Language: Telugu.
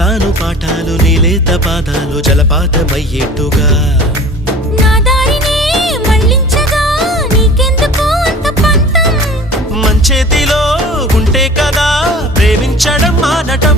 చెబుతాను పాఠాలు నీలేత పాదాలు జలపాతమయ్యేట్టుగా నా దారినే మళ్ళించగా నీకెందుకు అంత పంతం మంచేతిలో ఉంటే కదా ప్రేమించడం మానటం